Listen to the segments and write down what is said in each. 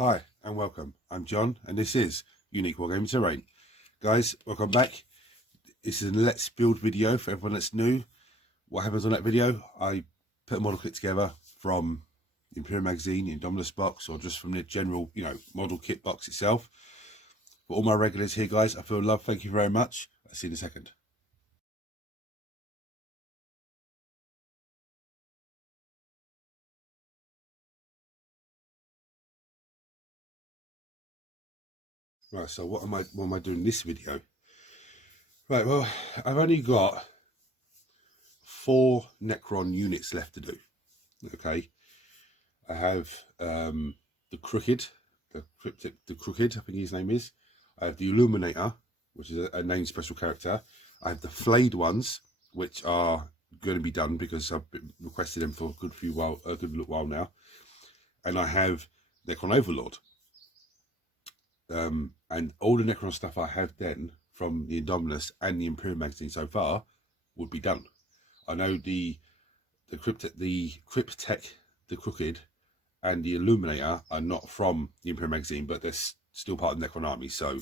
Hi and welcome. I'm John and this is Unique Wargaming Terrain. Guys, welcome back. This is a Let's Build video for everyone that's new. What happens on that video? I put a model kit together from the Imperium magazine, the Indominus box, or just from the general, model kit box itself. For all my regulars here, guys, I feel love. Thank you very much. I'll see you in a second. Right, so what am I doing in this video? Right, well, I've only got 4 Necron units left to do. Okay, I have the Crooked, the Crooked, I think his name is. I have the Illuminator, which is a named special character. I have the Flayed ones, which are going to be done because I've requested them for a good while now. And I have Necron Overlord. And all the Necron stuff I have then from the Indominus and the Imperium magazine so far would be done. I know the Cryptek, the Crooked, and the Illuminator are not from the Imperium magazine, but they're still part of the Necron army. So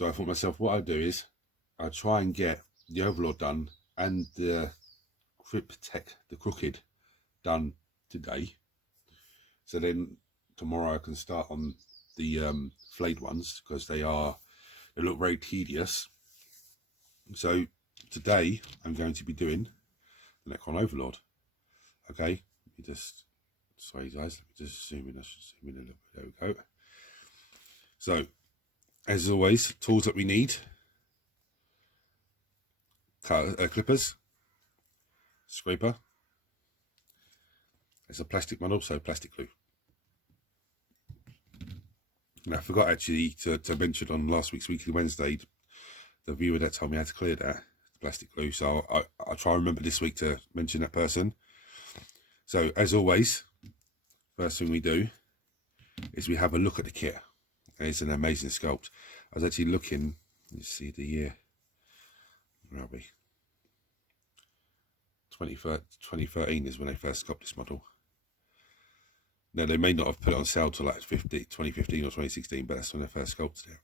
I thought to myself, what I'll do is I'll try and get the Overlord done and the Cryptek, the Crooked, done today. So then tomorrow I can start on the Flayed ones, because they look very tedious. So today I'm going to be doing the Necron Overlord. Okay, sorry guys, let me just zoom in. I should zoom in a little bit. There we go. So as always, tools that we need: clippers, scraper. It's a plastic model, so plastic glue. And I forgot actually to mention on last week's Weekly Wednesday, the viewer that told me how to clear that plastic glue. So I'll try and remember this week to mention that person. So as always, first thing we do is we have a look at the kit. And it's an amazing sculpt. I was actually looking, let's see the year, where are we? 2013 is when they first sculpted this model. Now, they may not have put it on sale till like 2015 or 2016, but that's when they first sculpted it.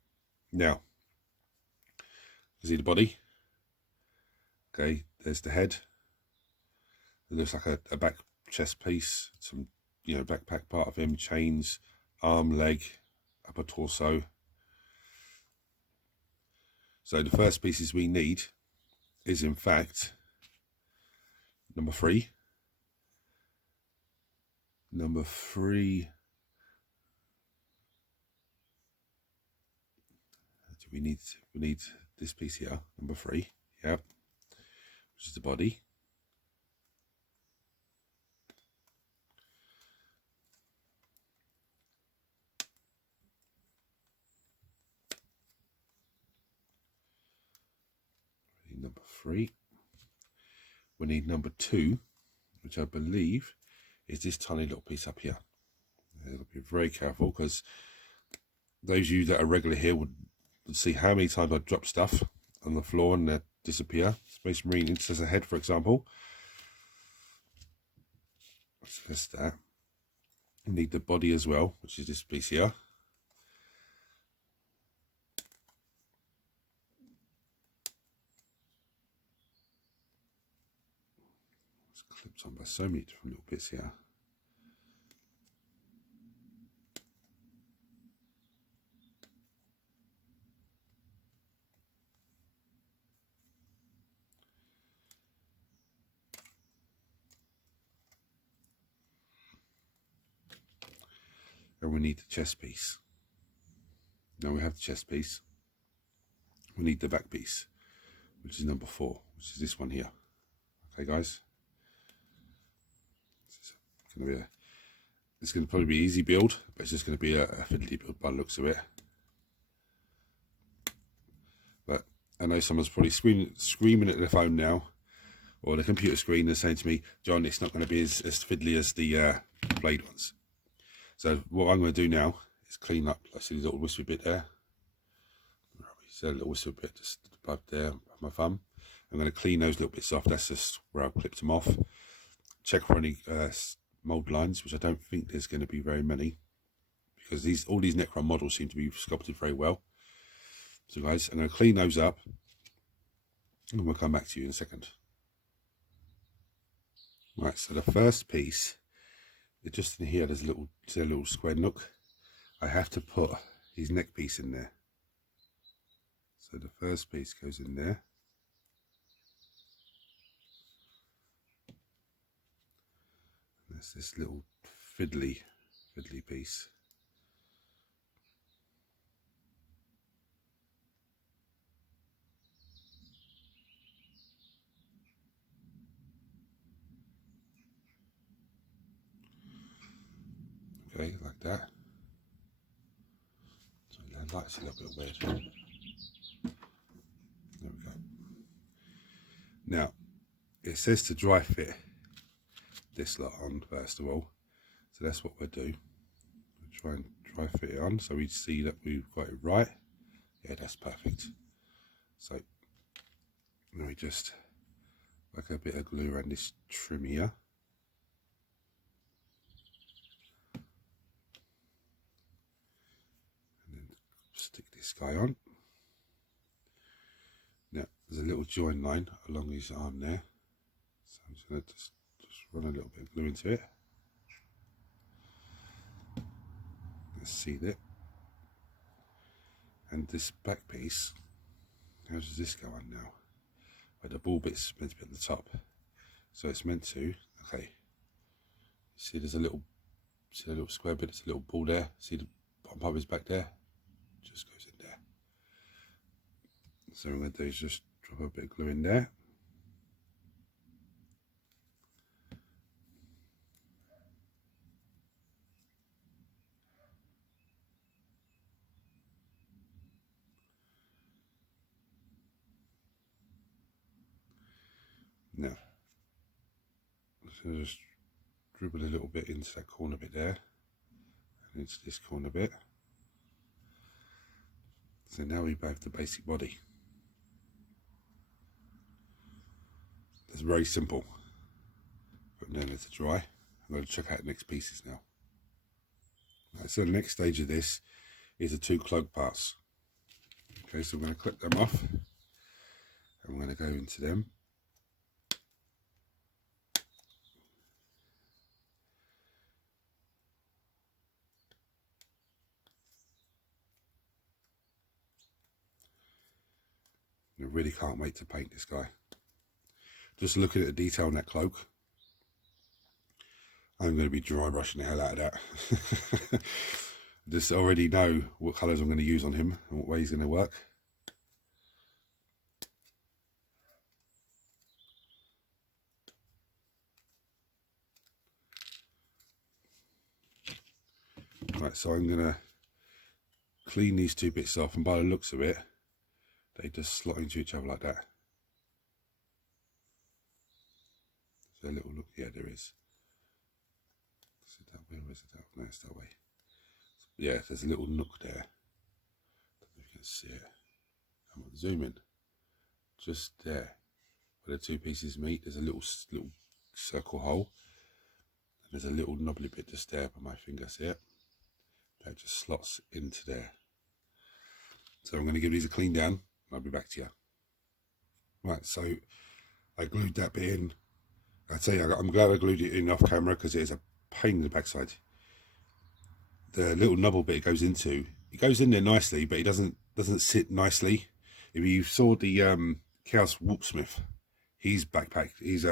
Now, you see the body? Okay, there's the head. It looks like a back chest piece, some, backpack part of him, chains, arm, leg, upper torso. So the first pieces we need is, in fact, number 3. Number 3. We need this piece here, number 3. Yeah, which is the body. We need number 3. We need number 2, which I believe is this tiny little piece up here. You've got to be very careful, because those of you that are regular here would see how many times I drop stuff on the floor and they disappear. Space Marine Intercessor head, for example. So that's that. You need the body as well, which is this piece here. It's clipped on by so many different little bits here. And we need the chest piece. Now we have the chest piece. We need the back piece, which is number 4, which is this one here. Okay, guys. It's going to probably be easy build, but it's just going to be a fiddly build by the looks of it. But I know someone's probably screaming at their phone now, or the computer screen, and saying to me, John, it's not going to be as fiddly as the Blade ones. So what I'm going to do now is clean up. I see the little wispy bit there. See that little wispy bit just above there, my thumb. I'm going to clean those little bits off. That's just where I've clipped them off. Check for any mold lines, which I don't think there's going to be very many, because all these Necron models seem to be sculpted very well. So guys, I'm going to clean those up and we'll come back to you in a second. Right, so the first piece, just in here, there's a little square nook. I have to put his neck piece in there. So the first piece goes in there. There's this little fiddly piece. Okay, like that. So the light's a little bit weird. There we go. Now, it says to dry fit this lot on first of all. So that's what we'll do. We'll try and dry fit it on so we see that we've got it right. Yeah, that's perfect. So let me just whack a bit of glue around this trim here. And then stick this guy on. Now there's a little join line along his arm there. So I'm just going to just run a little bit of glue into it. Let's see that. And this back piece, how does this go on now? But the ball bit's meant to be at the top, so it's meant to. Okay. See, there's a little square bit. It's a little ball there. See the bottom part of his back there? Just goes in there. So what I'm going to do is just drop a bit of glue in there. Now, so just dribble a little bit into that corner bit there, and into this corner bit. So now we have the basic body. It's very simple. Put them down there to dry. I'm going to check out the next pieces now. Right, so the next stage of this is the 2 cloak parts. Okay, so I'm going to clip them off. I'm going to go into them. I really can't wait to paint this guy. Just looking at the detail on that cloak, I'm going to be dry brushing the hell out of that. Just already know what colours I'm going to use on him and what way he's going to work. Right, so I'm going to clean these 2 bits off, and by the looks of it, they just slot into each other like that. Is there a little look? Yeah, there is. Is it that way or is it that way? No, it's that way. Yeah, there's a little nook there. I don't know if you can see it. Come on, zoom in. Just there, where the 2 pieces meet, there's a little circle hole. And there's a little knobbly bit just there by my finger, see it? That just slots into there. So I'm going to give these a clean down. I'll be back to you. Right, so I glued that bit in. I tell you, I'm glad I glued it in off camera because it is a pain in the backside. The little knobble bit it goes in there nicely, but it doesn't sit nicely. If you saw the Chaos Walksmith, his backpack, his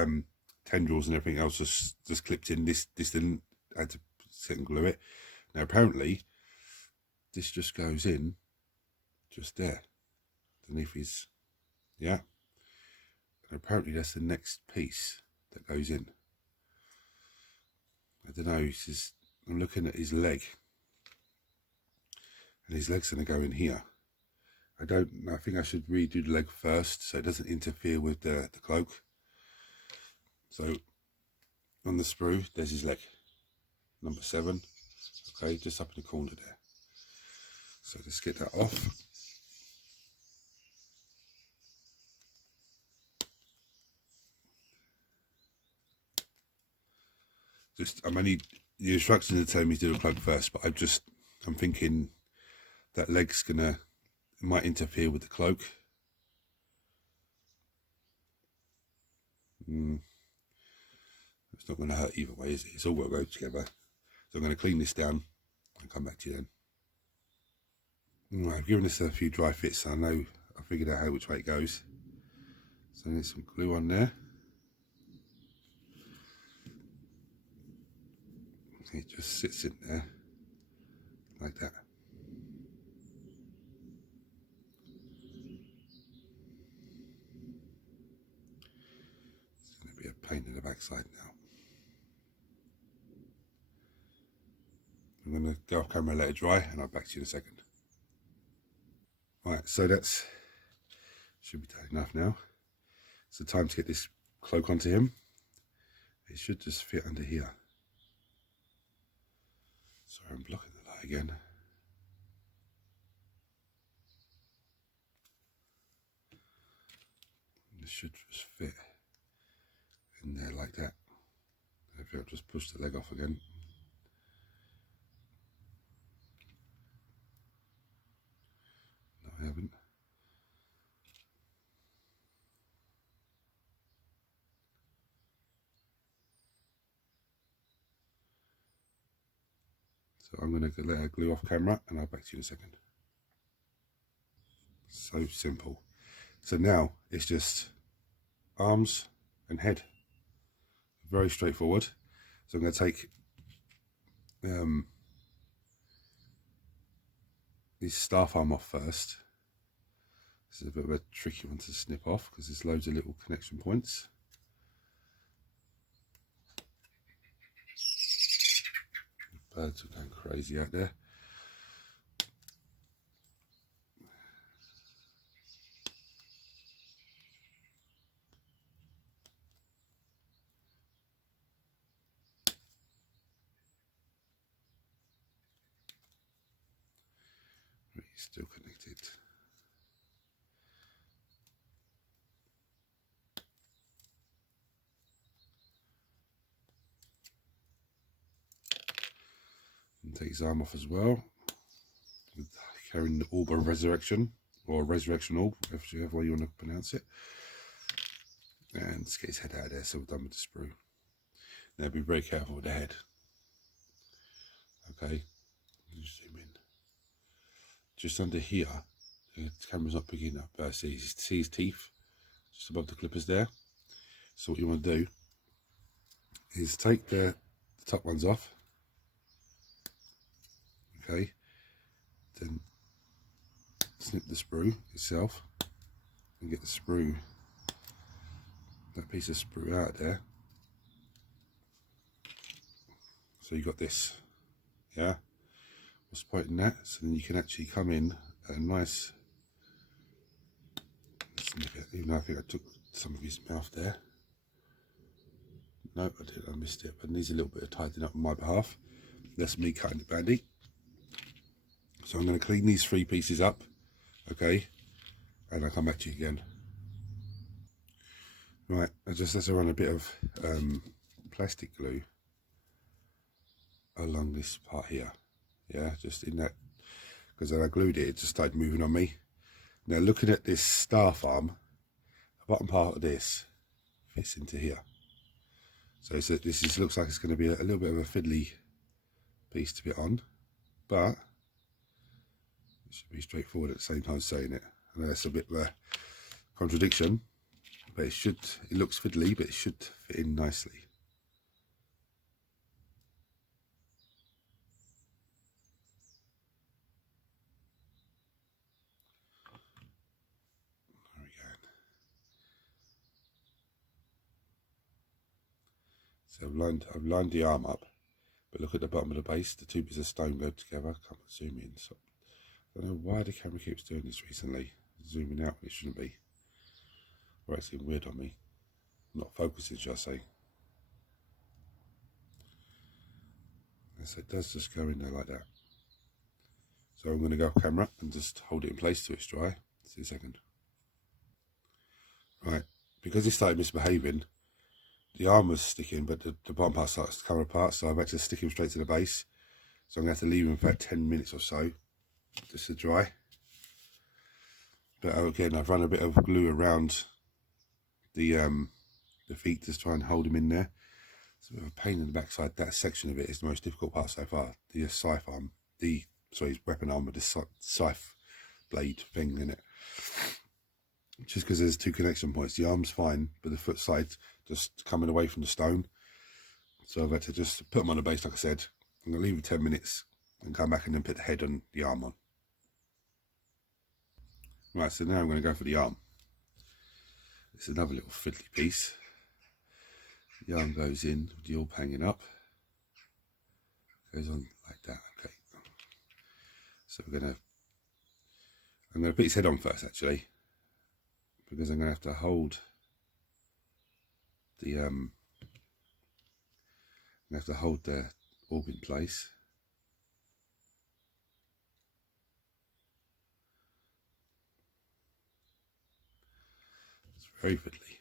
tendrils and everything else just clipped in. This didn't. I had to sit and glue it. Now apparently, this just goes in, just there. Underneath his, yeah, and apparently that's the next piece that goes in. I don't know, I'm looking at his leg, and his leg's going to go in here. I think I should redo the leg first so it doesn't interfere with the cloak. So on the sprue, there's his leg, number 7, okay, just up in the corner there. So let's get that off. The instructions are telling me to do the cloak first, but I'm thinking that leg's might interfere with the cloak. It's not going to hurt either way, is it? It's all going to go together. So I'm going to clean this down and come back to you then. Right, I've given this a few dry fits, so I figured out which way it goes. So I need some glue on there. It just sits in there like that. It's going to be a pain in the backside now. I'm going to go off camera and let it dry, and I'll be back to you in a second. Right, so that's should be enough now. It's the time to get this cloak onto him. It should just fit under here. Sorry, I'm blocking the light again. It should just fit in there like that. If I'll just push the leg off again. No, I haven't. So I'm going to let her glue off camera and I'll be back to you in a second. So simple. So now it's just arms and head. Very straightforward. So I'm going to take his staff arm off first. This is a bit of a tricky one to snip off because there's loads of little connection points. Birds are going crazy out there. He's still connected. And take his arm off as well. With carrying the orb of resurrection, or resurrection orb, whichever way you want to pronounce it. And let's get his head out of there, so we're done with the sprue. Now be very careful with the head. Okay, just zoom in. Just under here, the camera's not picking up. See his teeth just above the clippers there. So what you want to do is take the top ones off. Okay, then snip the sprue itself and get the sprue, that piece of sprue out of there. So you got this, yeah. What's the point in that? So then you can actually come in a nice snip it, even though I think I took some of his mouth there. No, I didn't, I missed it, but it needs a little bit of tightening up on my behalf. That's me cutting it bandy. So I'm going to clean these three pieces up, okay, and I'll come back to you again. Right, I just have to run a bit of plastic glue along this part here, yeah, just in that, because when I glued it, it just started moving on me. Now looking at this staff arm, the bottom part of this fits into here. So this looks like it's going to be a little bit of a fiddly piece to get on, but it should be straightforward at the same time saying it. I know that's a bit of a contradiction, but it looks fiddly, but it should fit in nicely. There we go. So I've lined the arm up, but look at the bottom of the base, the two bits of stone go together. I can't zoom in. So I don't know why the camera keeps doing this recently. Zooming out when it shouldn't be. Or it's getting weird on me. Not focusing, shall I say. So it does just go in there like that. So I'm going to go off camera and just hold it in place till it's dry. See a second. Right, because it started misbehaving, the arm was sticking, but the bottom part starts to come apart, so I've had to stick him straight to the base. So I'm going to have to leave them for about 10 minutes or so just to dry. But again, I've run a bit of glue around the feet to try and hold them in there. It's a bit of a pain in the backside. That section of it is the most difficult part so far. The scythe arm, weapon arm with the scythe blade thing in it. Just because there's 2 connection points. The arm's fine, but the foot side just coming away from the stone. So I've had to just put them on the base, like I said. I'm going to leave them 10 minutes and come back and then put the head and the arm on. Right, so now I'm going to go for the arm. It's another little fiddly piece. The arm goes in with the orb hanging up. Goes on like that, okay. So I'm going to put his head on first, actually, because I'm going to have to hold the orb in place. It's very fiddly.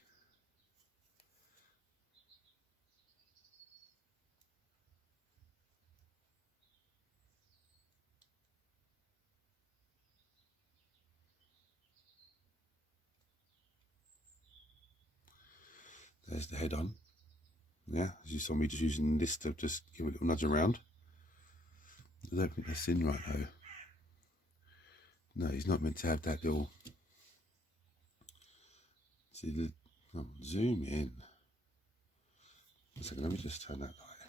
There's the head on. Yeah, as you saw me just using this to just give it a little nudge around. I don't think that's in right though. No, he's not meant to have that little. See the zoom in. One second, let me just turn that light.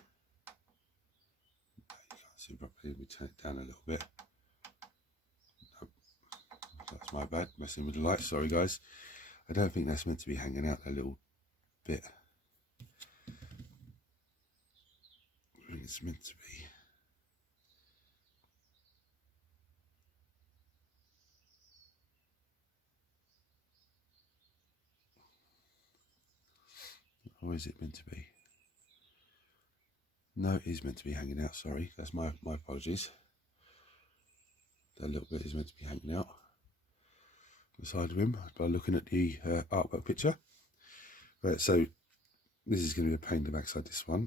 You can't see properly. Let me turn it down a little bit. Nope. That's my bad, messing with the light. Sorry guys. I don't think that's meant to be hanging out a little bit. I think it's meant to be. Or is it meant to be? No, it is meant to be hanging out, sorry. That's my apologies. That little bit is meant to be hanging out the side of him by looking at the artwork picture. Right, so this is going to be a pain in the backside, this one.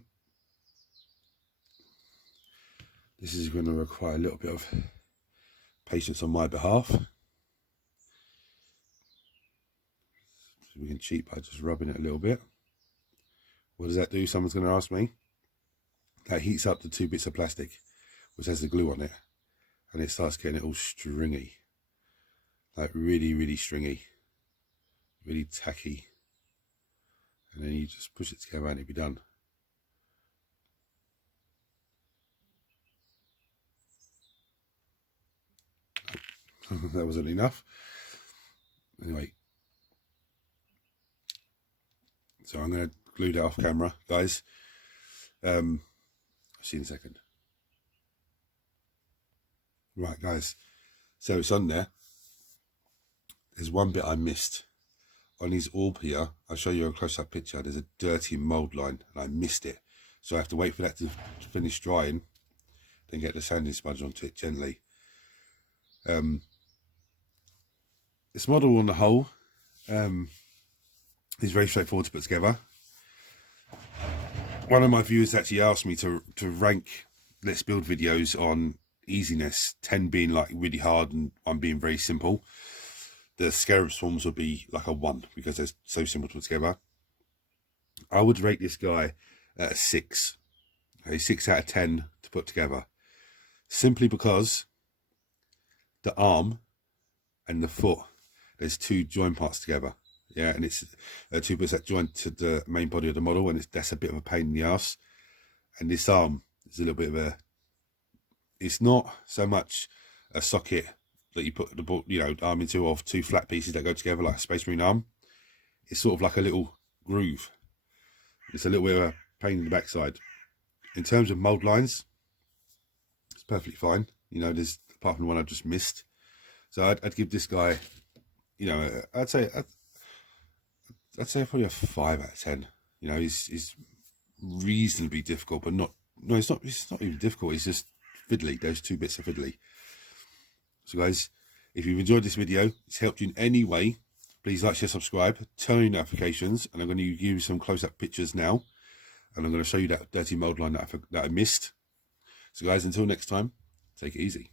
This is going to require a little bit of patience on my behalf. So we can cheat by just rubbing it a little bit. What does that do? Someone's going to ask me. That heats up the 2 bits of plastic, which has the glue on it, and it starts getting it all stringy. Like really, really stringy. Really tacky. And then you just push it together and it'll be done. That wasn't enough. Anyway. So I'm going to glue that off camera, guys. I'll see you in a second. Right, guys. So it's on there. There's one bit I missed. On his orb here, I'll show you a close-up picture. There's a dirty mould line, and I missed it. So I have to wait for that to finish drying, then get the sanding smudge onto it gently. This model on the whole is very straightforward to put together. One of my viewers actually asked me to rank Let's Build videos on easiness, 10 being like really hard and 1 being very simple. The Scarab Swarms would be like a 1 because they're so simple to put together. I would rate this guy at a 6. A 6 out of 10 to put together. Simply because the arm and the foot, there's 2 join parts together. Yeah, and it's 2 bits that join to the main body of the model, and that's a bit of a pain in the ass. And this arm is a little bit of a. It's not so much a socket that you put the arm into, of 2 flat pieces that go together like a Space Marine arm. It's sort of like a little groove. It's a little bit of a pain in the backside. In terms of mould lines, it's perfectly fine. There's apart from the one I just missed. So I'd give this guy, I'd say probably a 5 out of 10. He's reasonably difficult, but not. No, it's not even difficult. It's just fiddly. Those 2 bits are fiddly. So, guys, if you've enjoyed this video, it's helped you in any way, please like, share, subscribe, turn on your notifications, and I'm going to give you some close-up pictures now, and I'm going to show you that dirty mould line that I missed. So guys, until next time, take it easy.